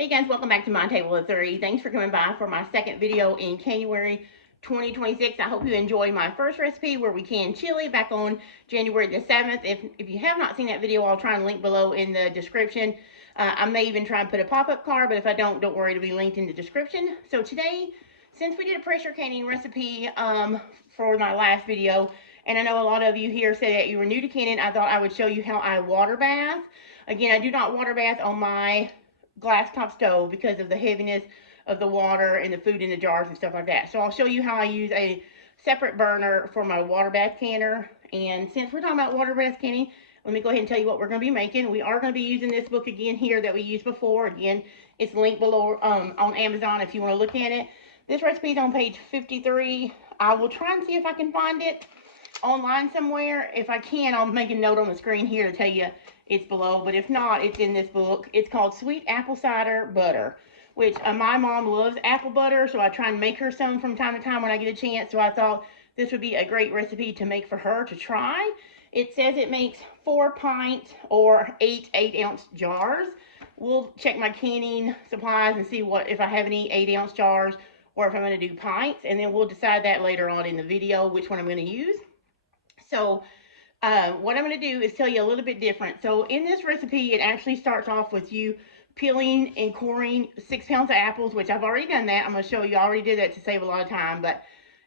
Hey guys, welcome back to My Table of 3. Thanks for coming by for my second video in Canuary 2026. I hope you enjoy my first recipe where we canned chili back on January the 7th. If you have not seen that video, I'll try and link below in the description. I may even try and put a pop-up card, but if I don't worry, it'll be linked in the description. So today, since we did a pressure canning recipe for my last video, and I know a lot of you here said that you were new to canning, I thought I would show you how I water bath. Again, I do not water bath on my glass top stove because of the heaviness of the water and the food in the jars and stuff like that. So I'll show you how I use a separate burner for my water bath canner. And since we're talking about water bath canning, let me go ahead and tell you what we're going to be making. We are going to be using this book again here that we used before. Again, it's linked below on Amazon if you want to look at it. This recipe is on page 53. I will try and see if I can find it online somewhere. If I can, I'll make a note on the screen here to tell you it's below, but if not, it's in this book. It's called Sweet Apple Cider Butter, which my mom loves apple butter, so I try and make her some from time to time when I get a chance. So I thought this would be a great recipe to make for her to try. It says it makes 4 pint or 8-ounce jars. We'll check my canning supplies and see what if I have any 8-ounce jars or if I'm going to do pints, and then we'll decide that later on in the video which one I'm going to use. So what I'm going to do is tell you a little bit different. So in this recipe, it actually starts off with you peeling and coring 6 pounds of apples, which I've already done that. I'm going to show you. I already did that to save a lot of time, but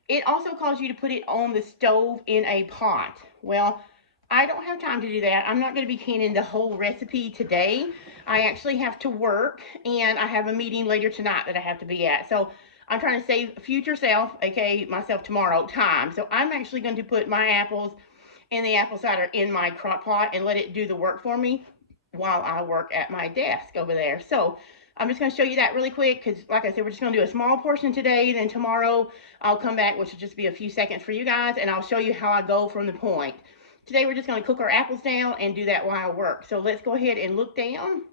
it also calls you to put it on the stove in a pot. Well, I don't have time to do that. I'm not going to be canning the whole recipe today. I actually have to work, and I have a meeting later tonight that I have to be at. So I'm trying to save future self, aka myself tomorrow, time. So I'm actually going to put my apples and the apple cider in my crock pot and let it do the work for me while I work at my desk over there. So I'm just going to show you that really quick because, like I said, we're just going to do a small portion today. Then tomorrow I'll come back, which will just be a few seconds for you guys, and I'll show you how I go from the point. Today we're just going to cook our apples down and do that while I work. So let's go ahead and look down,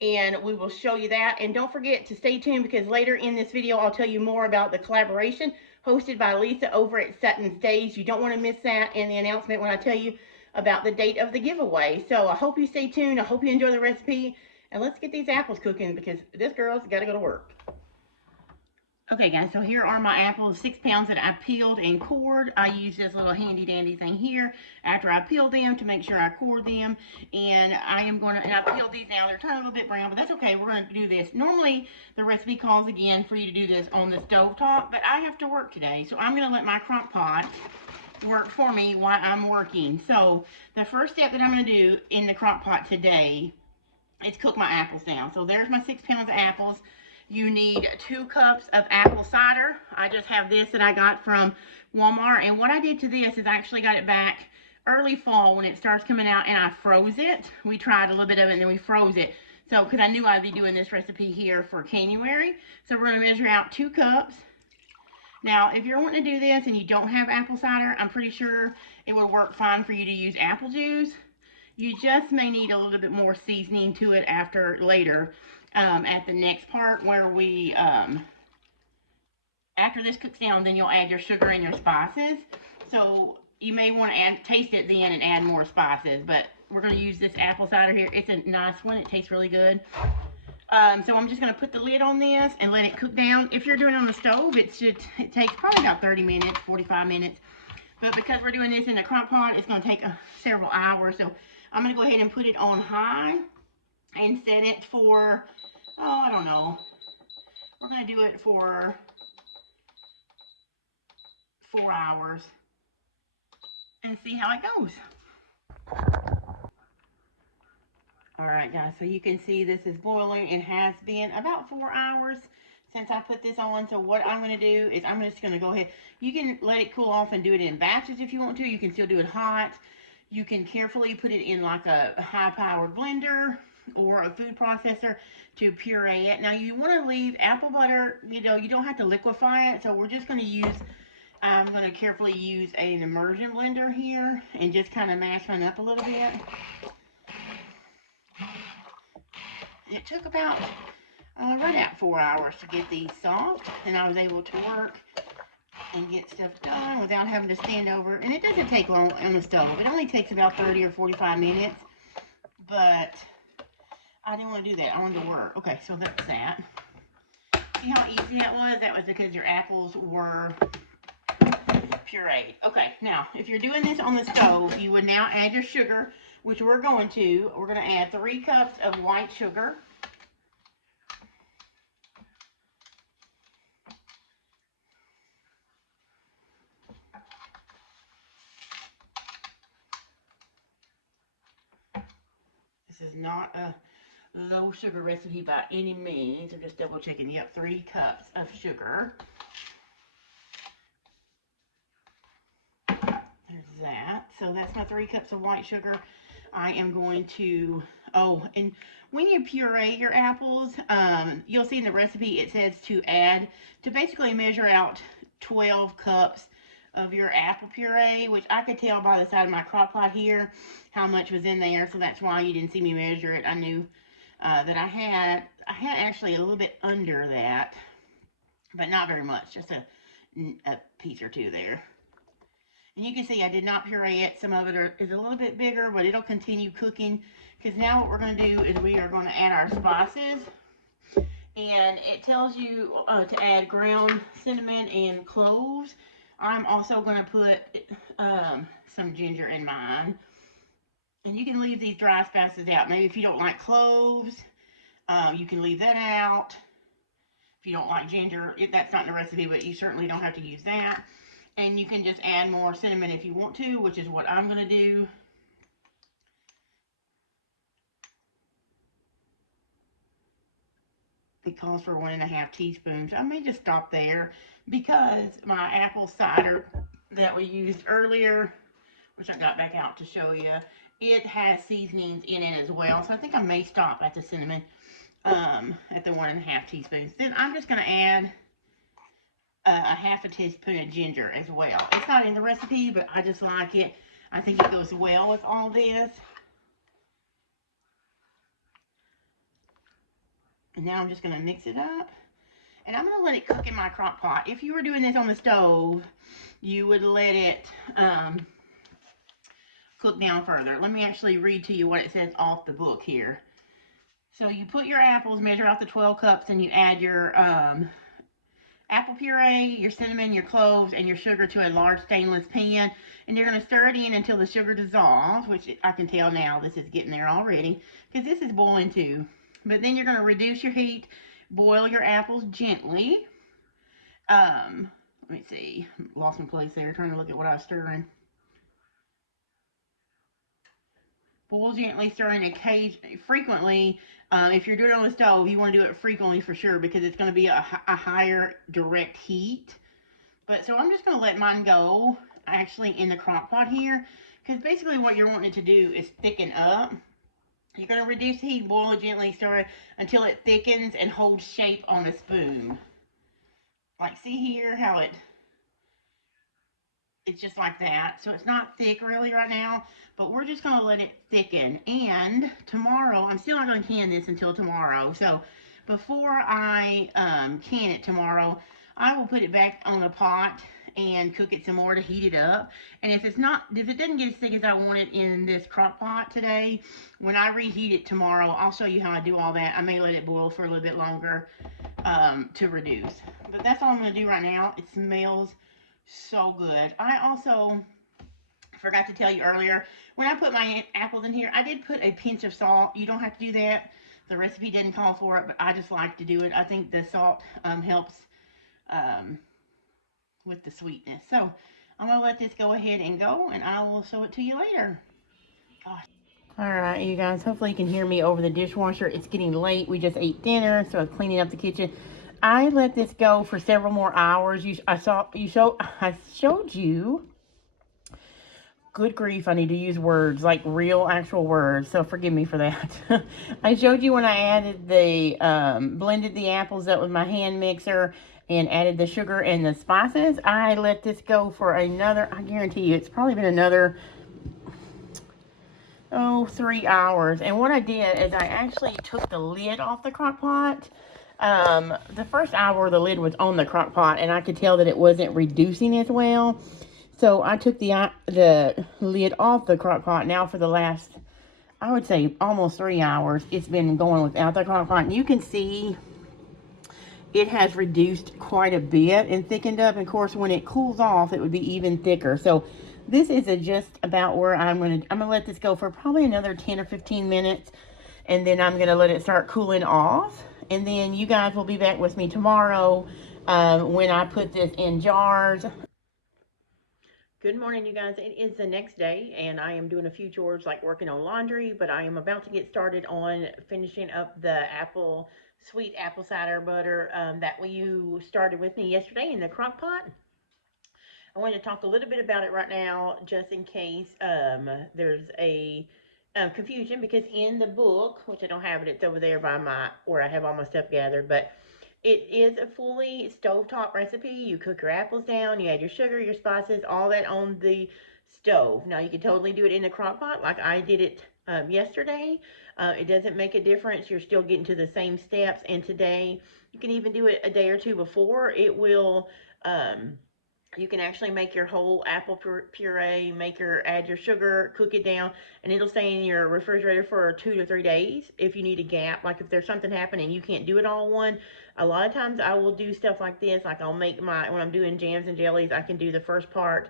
and we will show you that. And don't forget to stay tuned because later in this video I'll tell you more about the collaboration hosted by Lisa over at Sutton's Daze. You don't want to miss that in the announcement when I tell you about the date of the giveaway. So I hope you stay tuned. I hope you enjoy the recipe. And let's get these apples cooking because this girl's got to go to work. Okay guys, so here are my apples, 6 pounds that I peeled and cored. I use this little handy dandy thing here after I peel them to make sure I core them. And I peeled these now. They're turned a little bit brown, but that's okay. We're going to do this. Normally, the recipe calls again for you to do this on the stove top, but I have to work today. So I'm going to let my crock pot work for me while I'm working. So the first step that I'm going to do in the crock pot today is cook my apples down. So there's my 6 pounds of apples. You need 2 cups of apple cider. I just have this that I got from Walmart. And what I did to this is I actually got it back early fall when it starts coming out, and I froze it. We tried a little bit of it and then we froze it. So, because I knew I'd be doing this recipe here for Canuary. So we're going to measure out 2 cups. Now, if you're wanting to do this and you don't have apple cider, I'm pretty sure it would work fine for you to use apple juice. You just may need a little bit more seasoning to it later. At the next part where we, after this cooks down, then you'll add your sugar and your spices. So you may want to taste it then and add more spices, but we're going to use this apple cider here. It's a nice one. It tastes really good. So I'm just going to put the lid on this and let it cook down. If you're doing it on the stove, it takes probably about 30 minutes, 45 minutes. But because we're doing this in a crock pot, it's going to take several hours. So I'm going to go ahead and put it on high and set it for, oh, I don't know. We're going to do it for 4 hours and see how it goes. All right, guys, so you can see this is boiling. It has been about 4 hours since I put this on. So what I'm going to do is I'm just going to go ahead. You can let it cool off and do it in batches if you want to. You can still do it hot. You can carefully put it in like a high-powered blender or a food processor to puree it. Now you want to leave apple butter, you don't have to liquefy it. So we're just going to use, I'm going to carefully use an immersion blender here and just kind of mash one up a little bit. It took about right at 4 hours to get these soft, and I was able to work and get stuff done without having to stand over. And it doesn't take long on the stove. It only takes about 30 or 45 minutes, but I didn't want to do that. I wanted to work. Okay, so that's that. See how easy that was? That was because your apples were pureed. Okay, now, if you're doing this on the stove, you would now add your sugar, which we're going to. We're going to add 3 cups of white sugar. This is not a low sugar recipe by any means. I'm just double checking. Yep, 3 cups of sugar. There's that. So that's my 3 cups of white sugar. I am going to, oh, and when you puree your apples, you'll see in the recipe it says to basically measure out 12 cups of your apple puree, which I could tell by the side of my crock pot here how much was in there, so that's why you didn't see me measure it. I knew that I had actually a little bit under that, but not very much, just a piece or two there. And you can see I did not puree it. Some of it is a little bit bigger, but it'll continue cooking, because now what we're going to do is we are going to add our spices. And it tells you to add ground cinnamon and cloves. I'm also going to put some ginger in mine. And you can leave these dry spices out. Maybe if you don't like cloves, you can leave that out. If you don't like ginger, that's not in the recipe, but you certainly don't have to use that. And you can just add more cinnamon if you want to, which is what I'm going to do. It calls for 1.5 teaspoons. I may just stop there because my apple cider that we used earlier, which I got back out to show you, it has seasonings in it as well. So I think I may stop at the cinnamon, at the 1.5 teaspoons. Then I'm just going to add a 1/2 teaspoon of ginger as well. It's not in the recipe, but I just like it. I think it goes well with all this. And now I'm just going to mix it up. And I'm going to let it cook in my crock pot. If you were doing this on the stove, you would let it cook down further. Let me actually read to you what it says off the book here. So you put your apples, measure out the 12 cups, and you add your apple puree, your cinnamon, your cloves, and your sugar to a large stainless pan. And you're going to stir it in until the sugar dissolves, which I can tell now this is getting there already, because this is boiling too. But then you're going to reduce your heat, boil your apples gently. Let me see, lost my place there, trying to look at what I was stirring. Boil gently, stirring occasionally, frequently. If you're doing it on the stove, you want to do it frequently for sure, because it's going to be a higher direct heat. But so I'm just going to let mine go actually in the crock pot here, because basically what you're wanting it to do is thicken up. You're going to reduce the heat, boil it gently, stir it until it thickens and holds shape on a spoon. Like, see here how it's just like that. So it's not thick really right now, but we're just going to let it thicken. And tomorrow, I'm still not going to can this until tomorrow. So before I can it tomorrow, I will put it back on a pot and cook it some more to heat it up. And if it doesn't get as thick as I want it in this crock pot today, when I reheat it tomorrow, I'll show you how I do all that. I may let it boil for a little bit longer to reduce. But that's all I'm going to do right now. It smells so good. I also forgot to tell you earlier, when I put my apples in here, I did put a pinch of salt. You don't have to do that. The recipe didn't call for it, but I just like to do it. I think the salt helps with the sweetness. So I'm going to let this go ahead and go, and I will show it to you later. Gosh. Alright, you guys, hopefully you can hear me over the dishwasher. It's getting late. We just ate dinner, so I'm cleaning up the kitchen. I let this go for several more hours. I showed you. Good grief, I need to use words, like real, actual words, so forgive me for that. I showed you when I added blended the apples up with my hand mixer and added the sugar and the spices. I let this go for another, I guarantee you, it's probably been another, 3 hours. And what I did is I actually took the lid off the crock pot. The first hour the lid was on the crock pot, and I could tell that it wasn't reducing as well. So I took the lid off the crock pot. Now for the last I would say almost 3 hours, it's been going without the crock pot. And you can see it has reduced quite a bit and thickened up. And of course, when it cools off, it would be even thicker. So this is just about where I'm gonna let this go for probably another 10 or 15 minutes, and then I'm gonna let it start cooling off. And then you guys will be back with me tomorrow when I put this in jars. Good morning, you guys. It is the next day, and I am doing a few chores like working on laundry, but I am about to get started on finishing up the Sweet Apple Cider Butter that you started with me yesterday in the crock pot. I want to talk a little bit about it right now, just in case there's a confusion, because in the book, which I don't have it, it's over there by where I have all my stuff gathered, but it is a fully stovetop recipe. You cook your apples down, you add your sugar, your spices, all that on the stove. Now, you can totally do it in the crock pot like I did it yesterday. It doesn't make a difference. You're still getting to the same steps. And today, you can even do it a day or two before. It will... you can actually make your whole apple puree, add your sugar, cook it down, and it'll stay in your refrigerator for 2 to 3 days. If you need a gap, like if there's something happening, you can't do it all in one. A lot of times I will do stuff like this, like I'll make when I'm doing jams and jellies, I can do the first part,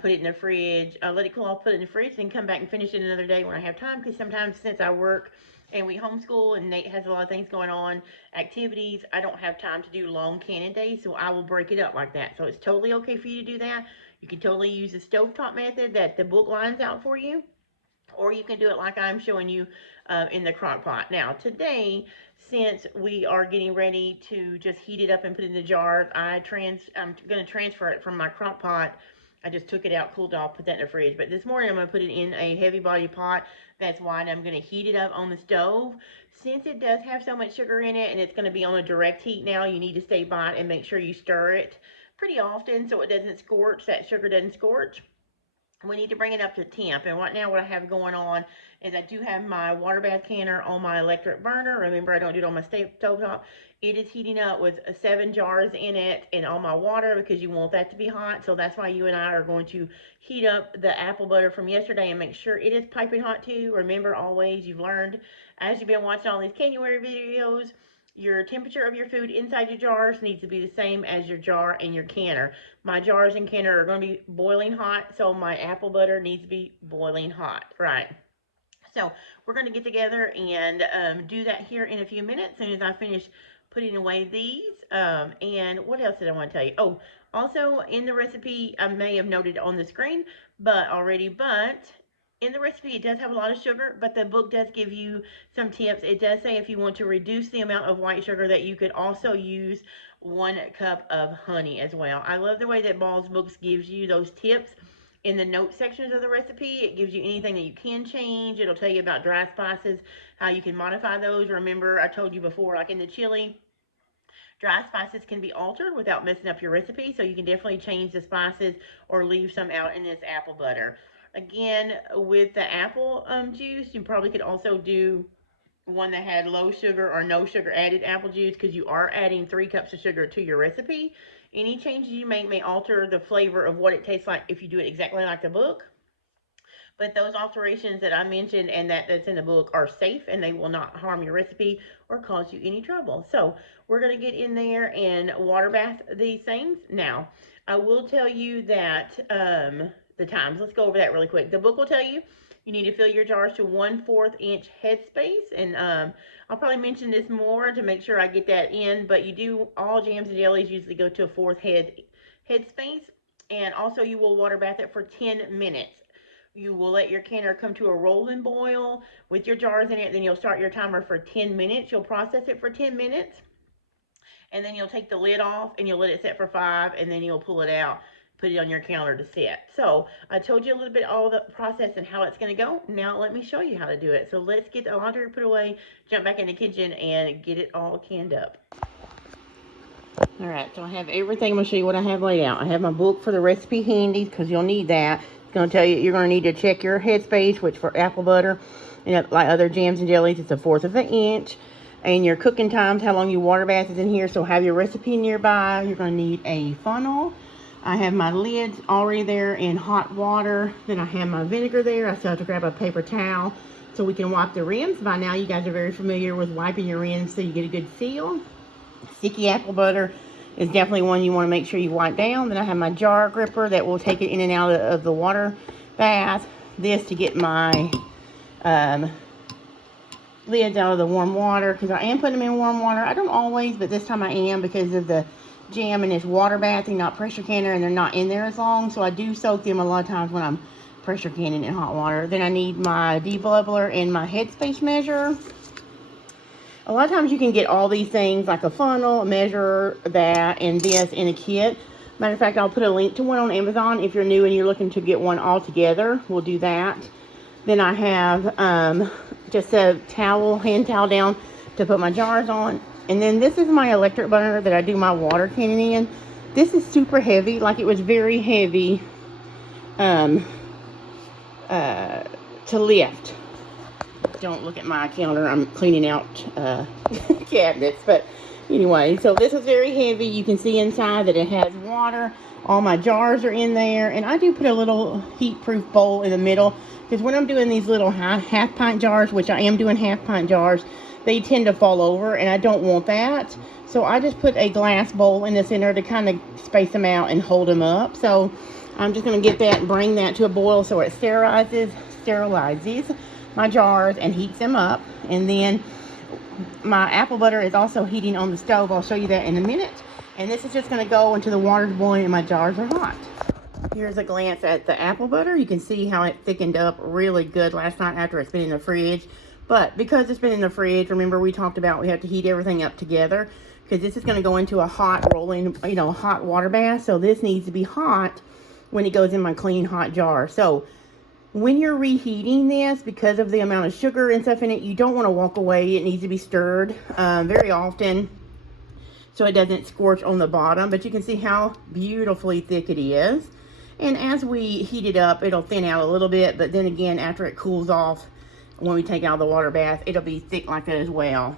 put it in the fridge, let it cool off, put it in the fridge, then come back and finish it another day when I have time, because sometimes since I work and we homeschool and Nate has a lot of things going on, activities, I don't have time to do long canning days, so I will break it up like that. So it's totally okay for you to do that. You can totally use the stovetop method that the book lines out for you, or you can do it like I'm showing you in the crock pot. Now, today, since we are getting ready to just heat it up and put it in the jars, I'm going to transfer it from my crock pot. I just took it out, cooled off, put that in the fridge. But this morning, I'm going to put it in a heavy body pot that's wide. I'm going to heat it up on the stove. Since it does have so much sugar in it and it's going to be on a direct heat now, you need to stay by it and make sure you stir it pretty often so it doesn't scorch, that sugar doesn't scorch. We need to bring it up to temp. And right now what I have going on is I do have my water bath canner on my electric burner. Remember, I don't do it on my stovetop. It is heating up with 7 jars in it and all my water, because you want that to be hot. So that's why you and I are going to heat up the apple butter from yesterday and make sure it is piping hot too. Remember, always, you've learned as you've been watching all these Canuary videos, your temperature of your food inside your jars needs to be the same as your jar and your canner. My jars and canner are going to be boiling hot, so my apple butter needs to be boiling hot, right? So we're going to get together and do that here in a few minutes, as soon as I finish putting away these. And what else did I want to tell you? Oh, also in the recipe, I may have noted on the screen, but in the recipe, it does have a lot of sugar, but the book does give you some tips. It does say if you want to reduce the amount of white sugar, that you could also use 1 cup of honey as well. I love the way that Ball's Books gives you those tips in the note sections of the recipe. It gives you anything that you can change. It'll tell you about dry spices, how you can modify those. Remember, I told you before, like in the chili, dry spices can be altered without messing up your recipe, so you can definitely change the spices or leave some out in this apple butter. Again, with the apple juice, you probably could also do one that had low sugar or no sugar added apple juice, because you are adding 3 cups of sugar to your recipe. Any changes you make may alter the flavor of what it tastes like if you do it exactly like the book. But those alterations that I mentioned and that's in the book are safe, and they will not harm your recipe or cause you any trouble. So we're going to get in there and water bath these things. Now, I will tell you that the times. Let's go over that really quick. The book will tell you need to fill your jars to 1/4 inch headspace, and I'll probably mention this more to make sure I get that in, but all jams and jellies usually go to a 1/4 headspace, and also you will water bath it for 10 minutes. You will let your canner come to a rolling boil with your jars in it, then you'll start your timer for 10 minutes. You'll process it for 10 minutes, and then you'll take the lid off and you'll let it set for 5, and then you'll pull it out, put it on your counter to set. So I told you a little bit all the process and how it's going to go. Now let me show you how to do it. So let's get the laundry put away, jump back in the kitchen, and get it all canned up. All right, so I have everything. I'm going to show you what I have laid out. I have my book for the recipe handy, because you'll need that. It's going to tell you you're going to need to check your headspace, which for apple butter, and like other jams and jellies, it's 1/4 of an inch. And your cooking times, how long you water bath is in here. So have your recipe nearby. You're going to need a funnel. I have my lids already there in hot water. Then I have my vinegar there. I still have to grab a paper towel so we can wipe the rims. By now you guys are very familiar with wiping your rims so you get a good seal. Sticky apple butter is definitely one you want to make sure you wipe down. Then I have my jar gripper that will take it in and out of the water bath. This to get my lids out of the warm water, because I am putting them in warm water. I don't always, but this time I am, because of the jam and it's water bathing, not pressure canner, and they're not in there as long. So I do soak them a lot of times when I'm pressure canning in hot water. Then I need my debubbler and my headspace measure. A lot of times you can get all these things like a funnel, a measure, that, and this in a kit. Matter of fact, I'll put a link to one on Amazon if you're new and you're looking to get one all together. We'll do that. Then I have just a towel, hand towel down to put my jars on. And then this is my electric burner that I do my water canning in. This is super heavy, like it was very heavy to lift. Don't look at my counter, I'm cleaning out cabinets. But anyway, so this is very heavy. You can see inside that it has water. All my jars are in there, and I do put a little heat-proof bowl in the middle, because when I'm doing these little half-pint jars, which I am doing half-pint jars, they tend to fall over, and I don't want that. So I just put a glass bowl in the center to kind of space them out and hold them up. So I'm just going to get that and bring that to a boil so it sterilizes my jars and heats them up. And then my apple butter is also heating on the stove. I'll show you that in a minute. And this is just going to go until the water's boiling and my jars are hot. Here's a glance at the apple butter. You can see how it thickened up really good last night after it's been in the fridge. But because it's been in the fridge, remember we talked about we have to heat everything up together, because this is going to go into a hot rolling, hot water bath. So this needs to be hot when it goes in my clean hot jar. So when you're reheating this, because of the amount of sugar and stuff in it, you don't want to walk away. It needs to be stirred very often so it doesn't scorch on the bottom. But you can see how beautifully thick it is. And as we heat it up, it'll thin out a little bit. But then again, after it cools off, when we take out the water bath, it'll be thick like that as well.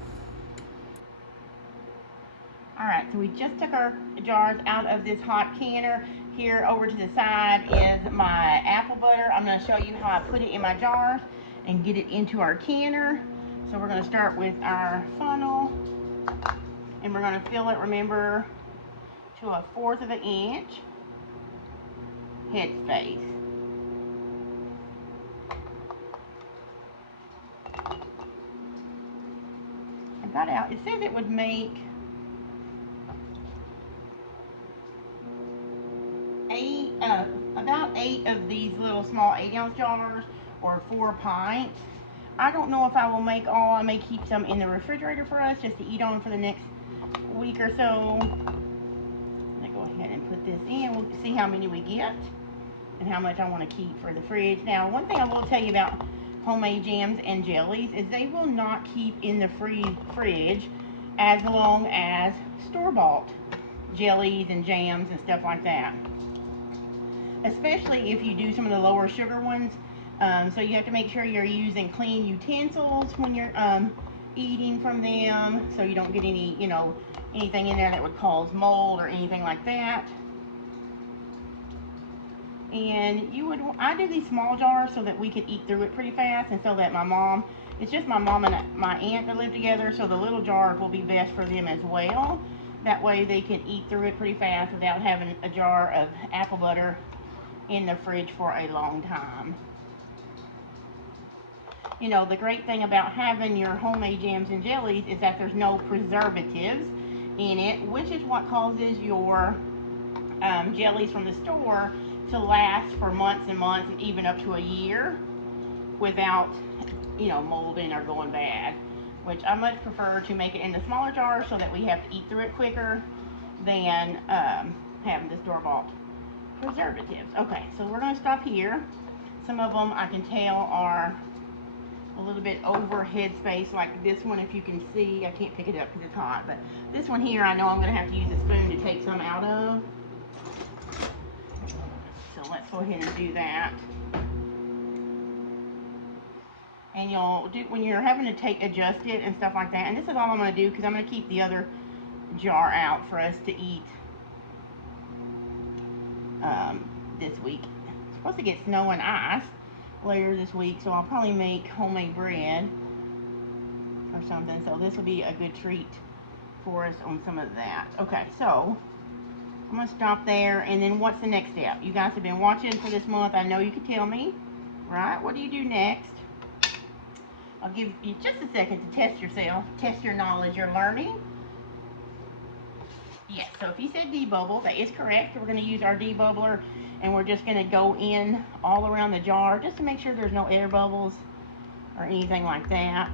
Alright, so we just took our jars out of this hot canner. Here over to the side is my apple butter. I'm going to show you how I put it in my jars and get it into our canner. So we're going to start with our funnel, and we're going to fill it, remember, to 1/4 of an inch headspace. I got out, it says it would make about 8 of these little small 8-ounce jars, or 4 pints. I don't know if I will make all. I may keep some in the refrigerator for us just to eat on for the next week or so. I'm going to go ahead and put this in. We'll see how many we get and how much I want to keep for the fridge. Now, one thing I will tell you about homemade jams and jellies is they will not keep in the fridge as long as store-bought jellies and jams and stuff like that. Especially if you do some of the lower sugar ones. So you have to make sure you're using clean utensils when you're eating from them, so you don't get any, anything in there that would cause mold or anything like that. And I do these small jars so that we can eat through it pretty fast, and so that it's just my mom and my aunt that live together, so the little jars will be best for them as well. That way they can eat through it pretty fast without having a jar of apple butter in the fridge for a long time. The great thing about having your homemade jams and jellies is that there's no preservatives in it, which is what causes your jellies from the store to last for months and months, and even up to a year without, molding or going bad. Which I much prefer to make it in the smaller jars so that we have to eat through it quicker than having the store-bought preservatives. Okay, so we're going to stop here. Some of them I can tell are a little bit over headspace, like this one. If you can see, I can't pick it up because it's hot, but this one here I know I'm going to have to use a spoon to take some out of. So let's go ahead and do that. And you'll do, when you're having to adjust it and stuff like that, and this is all I'm going to do because I'm going to keep the other jar out for us to eat this week. It's supposed to get snow and ice, later this week, so I'll probably make homemade bread or something. So this will be a good treat for us on some of that. Okay, so I'm gonna stop there, and then what's the next step? You guys have been watching for this month. I know you could tell me, right? What do you do next? I'll give you just a second to test yourself, test your knowledge, your learning. Yes, so if you said debubble, that is correct. We're going to use our debubbler, and we're just going to go in all around the jar just to make sure there's no air bubbles or anything like that.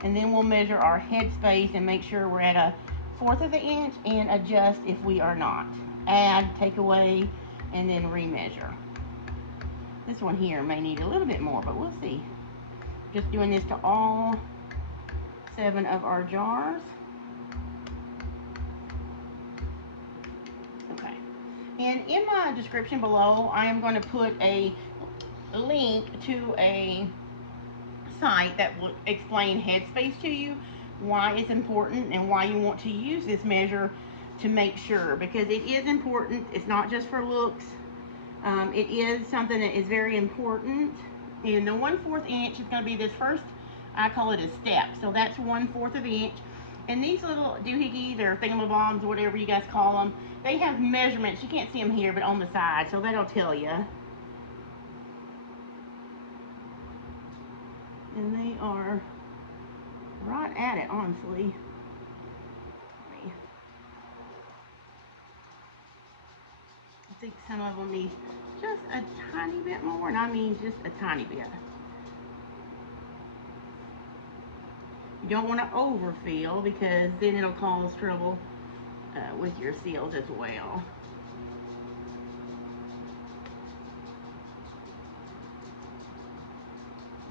And then we'll measure our head space and make sure we're at 1/4 of an inch and adjust if we are not. Add, take away, and then remeasure. This one here may need a little bit more, but we'll see. Just doing this to all 7 of our jars. Okay. And in my description below, I am going to put a link to a site that will explain headspace to you, why it's important and why you want to use this measure to make sure, because it is important. It's not just for looks. It is something that is very important. And the 1/4 inch is going to be this first, I call it a step. So that's 1/4 of an inch. And these little doohickeys or thingamabobs, whatever you guys call them, they have measurements. You can't see them here, but on the side, so that'll tell you. And they are right at it, honestly. I think some of them need just a tiny bit more, and I mean just a tiny bit. You don't want to overfill, because then it'll cause trouble with your seals as well.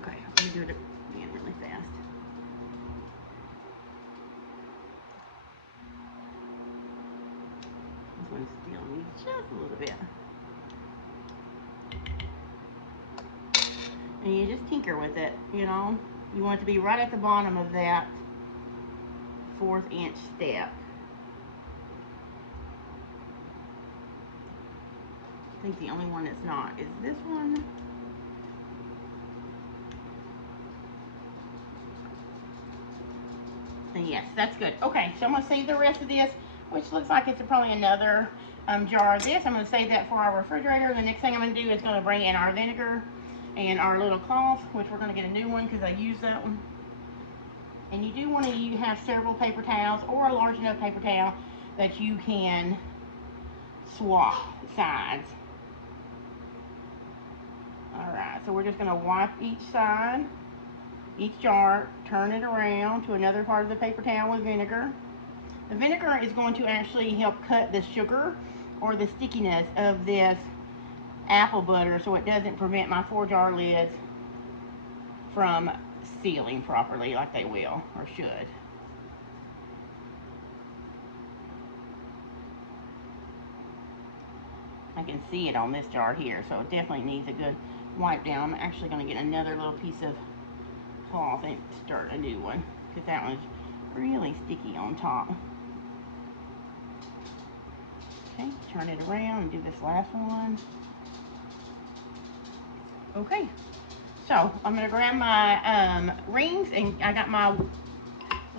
Okay, let me do it again really fast. This one still needs just a little bit. And you just tinker with it, you know. You want it to be right at the bottom of that 1/4 inch step. I think the only one that's not is this one. And yes, that's good. Okay, so I'm going to save the rest of this, which looks like it's probably another jar of this. I'm going to save that for our refrigerator. The next thing I'm going to do is going to bring in our vinegar and our little cloth, which we're going to get a new one because I used that one. And you do want to have several paper towels, or a large enough paper towel that you can swap sides. Alright, so we're just going to wipe each side, each jar, turn it around to another part of the paper towel with vinegar. The vinegar is going to actually help cut the sugar or the stickiness of this apple butter, so it doesn't prevent my 4-jar lids from sealing properly like they will or should. I can see it on this jar here, so it definitely needs a good wipe down. I'm actually going to get another little piece of cloth and start a new one, because that one's really sticky on top. Okay, turn it around and do this last one. Okay, so I'm going to grab my rings, and I got my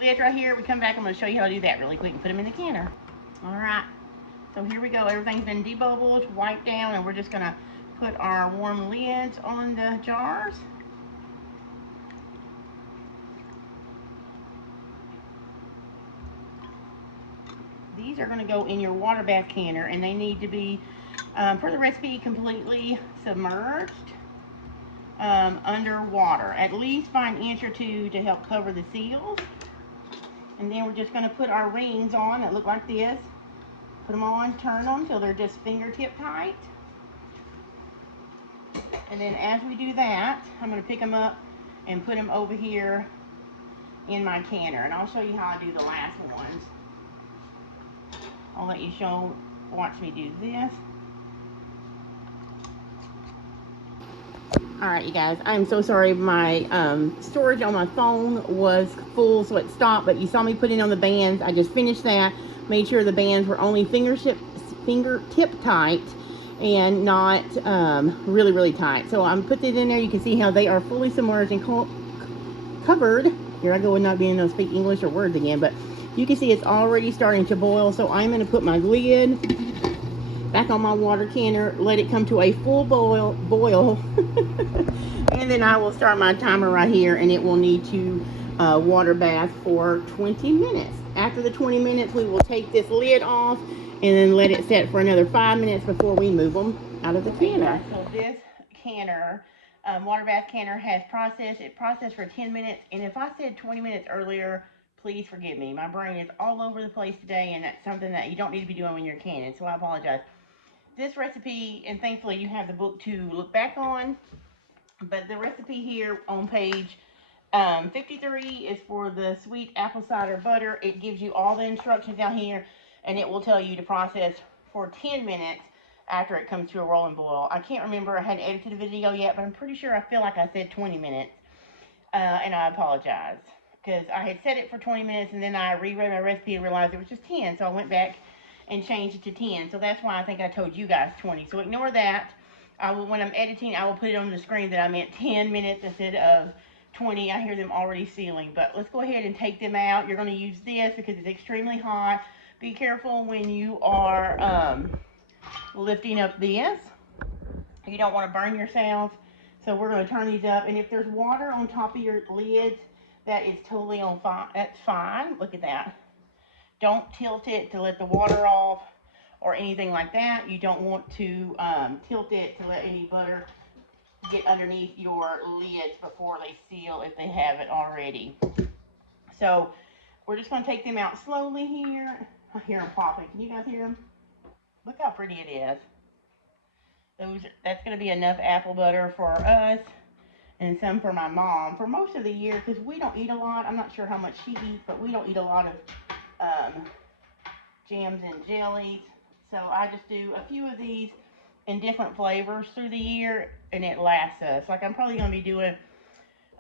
lids right here. We come back, I'm going to show you how to do that really quick and put them in the canner. Alright, so here we go. Everything's been debubbled, wiped down, and we're just going to put our warm lids on the jars. These are going to go in your water bath canner, and they need to be, per the recipe, completely submerged under water, at least by 1 inch or 2 to help cover the seals. And then we're just going to put our rings on that look like this. Put them on, turn them till they're just fingertip tight. And then as we do that, I'm going to pick them up and put them over here in my canner. And I'll show you how I do the last ones. I'll let you watch me do this. Alright, you guys, I'm so sorry. My storage on my phone was full, so it stopped, but you saw me putting on the bands. I just finished that, made sure the bands were only fingertip tight, and not really, really tight. So I'm put it in there. You can see how they are fully submerged and covered. Here I go with not being able to speak English or words again, but you can see it's already starting to boil. So I'm going to put my lid back on my water canner, let it come to a full boil, and then I will start my timer right here, and it will need to water bath for 20 minutes. After the 20 minutes, we will take this lid off and then let it set for another 5 minutes before we move them out of the canner. So this canner, water bath canner, has processed. It processed for 10 minutes, and if I said 20 minutes earlier, please forgive me. My brain is all over the place today, and that's something that you don't need to be doing when you're canning, so I apologize. This recipe, and thankfully you have the book to look back on, but the recipe here on page 53 is for the Sweet Apple Cider Butter. It gives you all the instructions down here, and it will tell you to process for 10 minutes after it comes to a rolling boil. I can't remember, I hadn't edited the video yet, but I'm pretty sure I feel like I said 20 minutes, and I apologize, because I had set it for 20 minutes, and then I reread my recipe and realized it was just 10, so I went back and changed it to 10, so that's why I think I told you guys 20, so ignore that. When I'm editing, I will put it on the screen that I meant 10 minutes instead of 20. I hear them already sealing, but let's go ahead and take them out. You're going to use this because it's extremely hot. Be careful when you are lifting up this. You don't want to burn yourself, so we're going to turn these up, and if there's water on top of your lids, that is totally on fine. That's fine. Look at that. Don't tilt it to let the water off or anything like that. You don't want to tilt it to let any butter get underneath your lids before they seal if they haven't already. So we're just going to take them out slowly here. I hear them popping. Can you guys hear them? Look how pretty it is. That's going to be enough apple butter for us and some for my mom for most of the year, because we don't eat a lot. I'm not sure how much she eats, but we don't eat a lot of jams and jellies. So I just do a few of these in different flavors through the year, and it lasts us. Like I'm probably going to be doing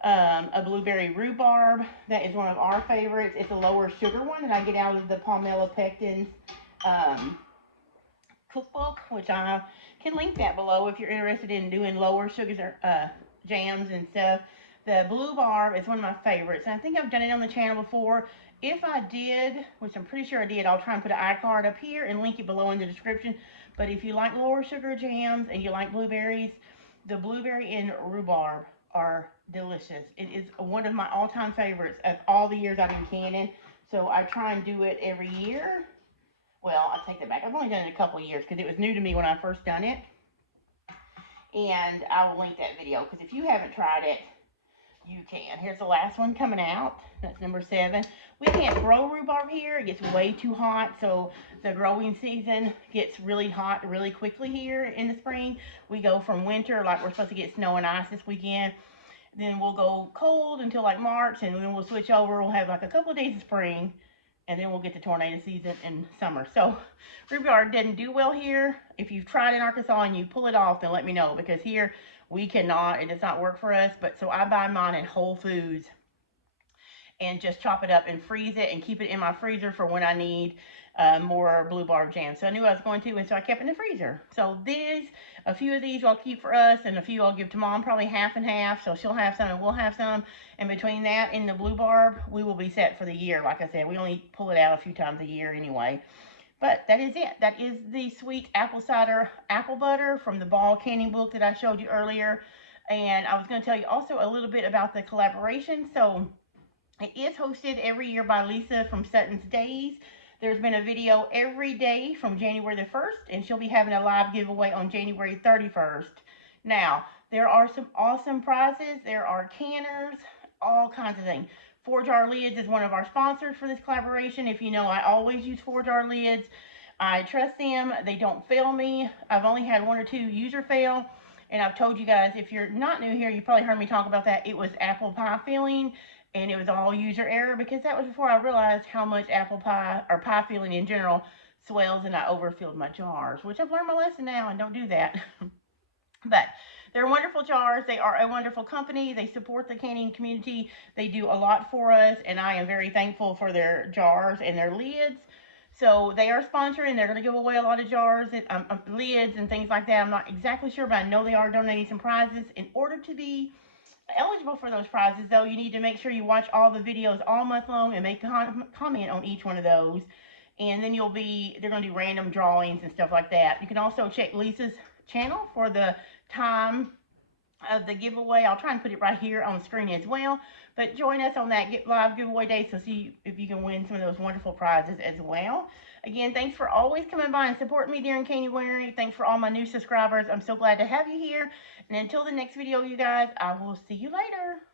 a blueberry rhubarb. That is one of our favorites. It's a lower sugar one that I get out of the Palmella Pectin's cookbook, which I can link that below if you're interested in doing lower sugars or jams and stuff. The bluebarb is one of my favorites, and I think I've done it on the channel before. If I did, which I'm pretty sure I did, I'll try and put an iCard up here and link it below in the description. But if you like lower sugar jams and you like blueberries, the blueberry and rhubarb are delicious. It is one of my all-time favorites of all the years I've been canning. So I try and do it every year. Well, I take that back. I've only done it a couple of years because it was new to me when I first done it. And I will link that video because if you haven't tried it, you can. Here's the last one coming out. That's number 7. We can't grow rhubarb here. It gets way too hot, so the growing season gets really hot really quickly here in the spring. We go from winter, like we're supposed to get snow and ice this weekend. Then we'll go cold until like March, and then we'll switch over. We'll have like a couple of days of spring, and then we'll get to tornado season in summer. So rhubarb doesn't do well here. If you've tried in Arkansas and you pull it off, then let me know, because here we cannot. It does not work for us. But so I buy mine in Whole Foods and just chop it up and freeze it and keep it in my freezer for when I need more bluebarb jam. So I knew I was going to, and so I kept it in the freezer. So a few of these I'll keep for us, and a few I'll give to Mom, probably half and half. So she'll have some and we'll have some. And between that and the bluebarb, we will be set for the year. Like I said, we only pull it out a few times a year anyway. But that is it. That is the Sweet Apple Cider Apple Butter from the Ball Canning book that I showed you earlier. And I was going to tell you also a little bit about the collaboration. So it is hosted every year by Lisa from Sutton's Daze. There's been a video every day from January the 1st, and she'll be having a live giveaway on January 31st. Now, there are some awesome prizes. There are canners, all kinds of things. 4-Jar Lids is one of our sponsors for this collaboration. If you know, I always use 4-Jar Lids. I trust them. They don't fail me. I've only had 1 or 2 user fail. And I've told you guys, if you're not new here, you probably heard me talk about that. It was apple pie filling, and it was all user error, because that was before I realized how much apple pie, or pie filling in general, swells, and I overfilled my jars, which I've learned my lesson now and don't do that. But they're wonderful jars. They are a wonderful company. They support the canning community. They do a lot for us, and I am very thankful for their jars and their lids. So they are sponsoring. They're going to give away a lot of jars and lids and things like that. I'm not exactly sure, but I know they are donating some prizes. In order to be eligible for those prizes, though, you need to make sure you watch all the videos all month long and make a comment on each one of those. And then they're going to do random drawings and stuff like that. You can also check Lisa's channel for the time of the giveaway. I'll try and put it right here on the screen as well. But join us on that live giveaway day so see if you can win some of those wonderful prizes as well. Again, thanks for always coming by and supporting me during Canuary. Thanks for all my new subscribers. I'm so glad to have you here. And until the next video, you guys, I will see you later.